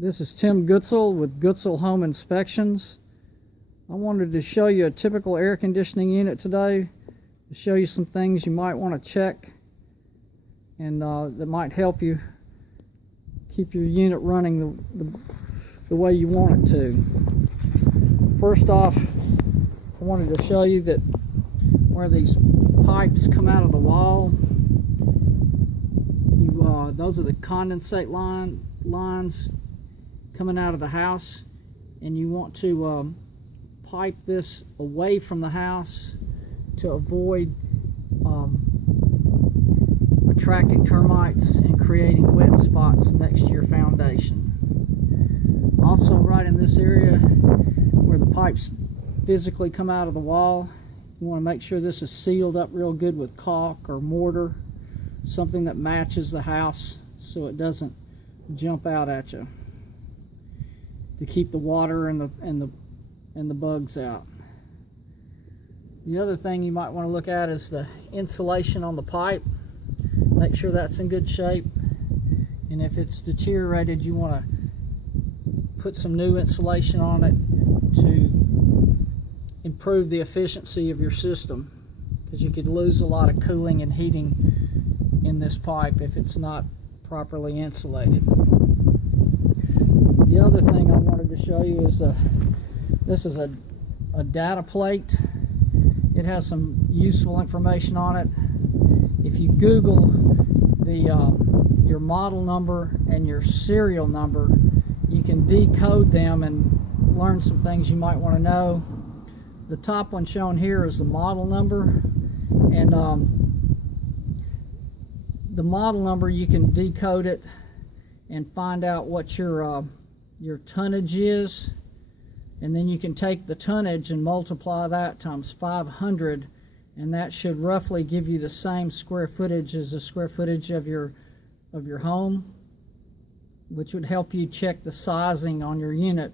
This is Tim Goodsell with Goodsell Home Inspections. I wanted to show you a typical air conditioning unit today, to show you some things you might want to check and that might help you keep your unit running the way you want it to. First off, I wanted to show you that where these pipes come out of the wall, those are the condensate lines coming out of the house, and you want to pipe this away from the house to avoid attracting termites and creating wet spots next to your foundation. Also, right in this area where the pipes physically come out of the wall, you want to make sure this is sealed up real good with caulk or mortar, something that matches the house so it doesn't jump out at you, to keep the water and the bugs out. The other thing you might want to look at is the insulation on the pipe. Make sure that's in good shape, and if it's deteriorated, you want to put some new insulation on it to improve the efficiency of your system, because you could lose a lot of cooling and heating in this pipe if it's not properly insulated. The other thing I wanted to show you is this is a data plate. It has some useful information on it. If you Google your model number and your serial number, you can decode them and learn some things you might want to know. The top one shown here is the model number, and the model number, you can decode it and find out what your tonnage is, and then you can take the tonnage and multiply that times 500, and that should roughly give you the same square footage as the square footage of your home, which would help you check the sizing on your unit.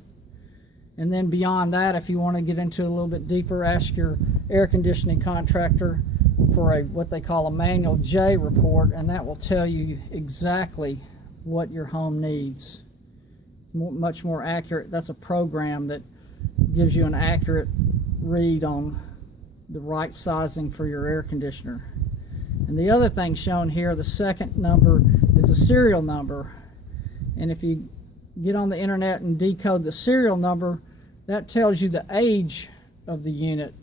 And then beyond that, if you want to get into it a little bit deeper, ask your air conditioning contractor for what they call a manual J report, and that will tell you exactly what your home needs. Much more accurate. That's a program that gives you an accurate read on the right sizing for your air conditioner. And the other thing shown here, the second number, is a serial number. And if you get on the internet and decode the serial number, that tells you the age of the unit.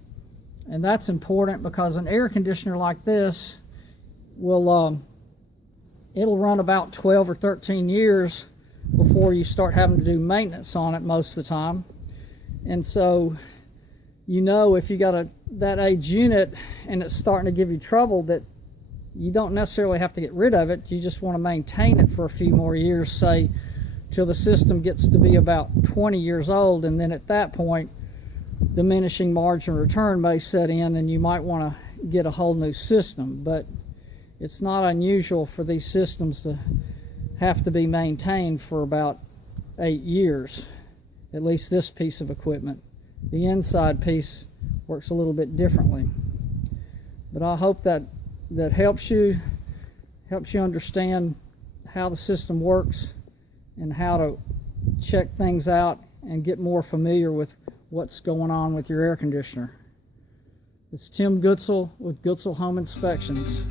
And that's important because an air conditioner like this will it'll run about 12 or 13 years before you start having to do maintenance on it most of the time. And so, you know, if you got that age unit and it's starting to give you trouble, that you don't necessarily have to get rid of it. You just want to maintain it for a few more years, say till the system gets to be about 20 years old, and then at that point diminishing margin of return may set in and you might want to get a whole new system. But it's not unusual for these systems to have to be maintained for about 8 years, at least this piece of equipment. The inside piece works a little bit differently. But I hope that helps you understand how the system works and how to check things out and get more familiar with what's going on with your air conditioner. It's Tim Goodsell with Goodsell Home Inspections.